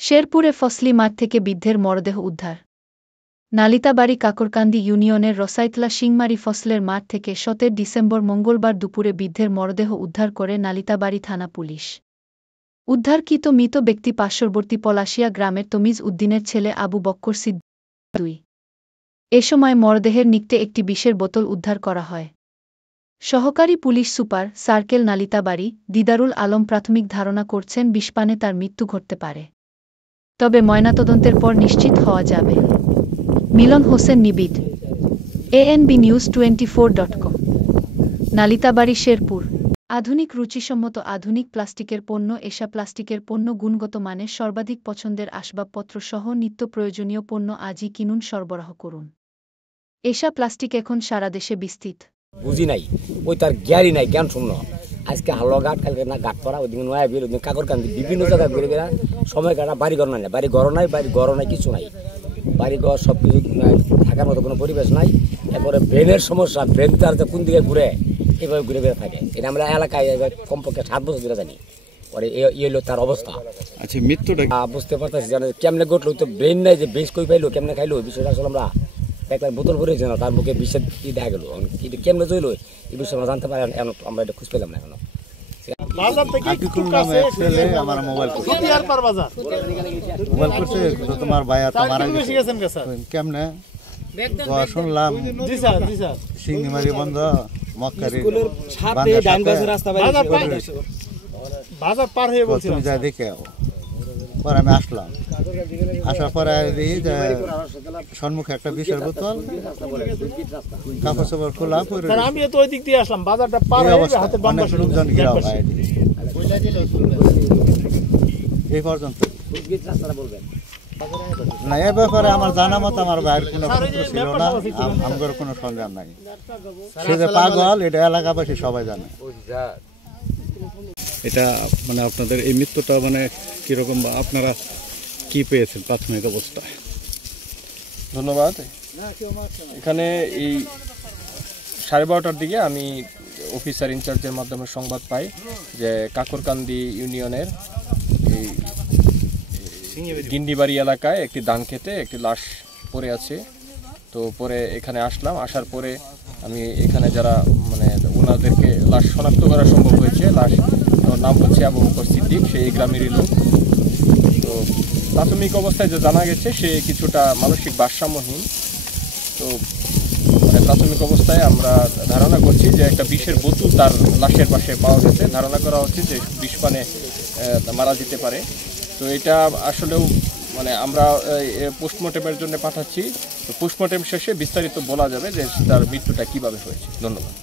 শেরপুরে ফসলি মাঠ থেকে বৃদ্ধের মরদেহ উদ্ধার। নালিতাবাড়ি কাকরকান্দি ইউনিয়নের রসাইতলা শিংমারি ফসলের মাঠ থেকে 17 ডিসেম্বর মঙ্গলবার দুপুরে বৃদ্ধের মরদেহ উদ্ধার করে নালিতাবাড়ি থানা পুলিশ। উদ্ধারকৃত মৃত ব্যক্তি পার্শ্ববর্তী পলাশিয়া গ্রামের তমিজ উদ্দিনের ছেলে আবু বক্কর সিদ্দিক 2। এ সময় মরদেহের নিকটে একটি বিষের বোতল উদ্ধার করা হয়। সহকারী police super circle Nalitabari Didarul Alam প্রাথমিক ধারণা করছেন বিষপানে তার মৃত্যু ঘটতে পারে, তবে ময়নাতদন্তের পর নিশ্চিত হওয়া যাবে। মিলন হোসেন নিবিড়, ANB news 24.com, Nalitabari, Sherpur. আধুনিক রুচিসম্মত আধুনিক প্লাস্টিকের পণ্য। এশা প্লাস্টিকের পণ্য গুণগত মানের সর্বাধিক পছন্দের আসবাবপত্র সহ নিত্য প্রয়োজনীয় পণ্য আজই কিনুন, সরবরাহ করুন। এশা প্লাস্টিক এখন সারা দেশে বিস্তৃত। বুঝি নাই, ওই তার জ্ঞানই নাই, জ্ঞান শূন্য। আজকে হালুয়াঘাট, কালকে না ঘাট পড়া, ওইদিকে নয়াবিল, ওইদিকে কাকরকান্দি, বিভিন্ন জায়গায় ঘুরে গেলা সময় কাটা। বাড়ি ঘর নাই, বাড়ি ঘর নাই, কিছু নাই। বাড়ি ঘর সব কিছু থাকার মতো কোনো পরিবেশ নাই। এরপরে ব্রেনের সমস্যা, ব্রেন তার কোন দিকে ঘুরে, এভাবে ঘুরে ঘুরে থাকে। এটা আমরা এলাকায় কমপক্ষে 7 বছর ধরে জানি। পরে এই হলো তার অবস্থা। আচ্ছা, মৃত্যুটা বুঝতে পারতেছি জানে কেমনে ঘটলো, তো ব্রেন নাই যে বেশ কই পাইলো, কেমনে খাইলো, বিষয়টা আসলে আমরা একবার বোতল ভরেছে না, তার মুখে বিষের কি দেখা গেল, কেমনে চইল এই বিষয়ে আমরা জানতে পারি। আমরা এটা খুঁজ পেলাম না এখনো। তোমার ভাইয়া কেমনে শুনলাম শিংমারি বন্ধ মক্কারি বাজার পার হয়ে বলছি যা দেখে। পরে আমি আসলাম, আসার পরে দেখি যে সম্মুখে একটা বিষের বোতল, কাপড় চাপড় খোলা। আমি তো ওই দিক দিয়ে আসলাম, বাজারটা পার হয়ে হাতের বাম পাশে লোকজন ঘেরাও হয়। এই পর্যন্ত না। এ ব্যাপারে আমার জানা মতো আমার ভাইয়ের কোনো পুত্র ছিল না, আমার কোনো সন্দেহ নাই। সে যে পাগল এটা এলাকাবাসী সবাই জানে। এটা মানে আপনাদের এই মৃত্যুটা মানে কিরকম, বা আপনারা কি পেয়েছেন প্রাথমিক অবস্থায়? ধন্যবাদ। এখানে এই 12:30টার দিকে আমি অফিসার ইনচার্জের মাধ্যমে সংবাদ পাই যে কাকরকান্দি ইউনিয়নের এই গিন্ডিবাড়ি এলাকায় একটি ধান খেতে একটি লাশ পড়ে আছে। তো পরে এখানে আসলাম, আসার পরে আমি এখানে যারা মানে ওনাদেরকে লাশ শনাক্ত করা সম্ভব হয়েছে। লাশ নাম হচ্ছে আবু বকর সিদ্দিক, সে এই গ্রামেরই লোক। তো প্রাথমিক অবস্থায় যে জানা গেছে সে কিছুটা মানসিক ভারসাম্যহীন। তো মানে প্রাথমিক অবস্থায় আমরা ধারণা করছি যে একটা বিষের বোতল তার লাশের পাশে পাওয়া গেছে। ধারণা করা হচ্ছে যে বিষপানে মারা যেতে পারে। তো এটা আসলেও মানে আমরা পোস্টমর্টেমের জন্য পাঠাচ্ছি। তো পোস্টমর্টেম শেষে বিস্তারিত বলা যাবে যে তার মৃত্যুটা কিভাবে হয়েছে। ধন্যবাদ।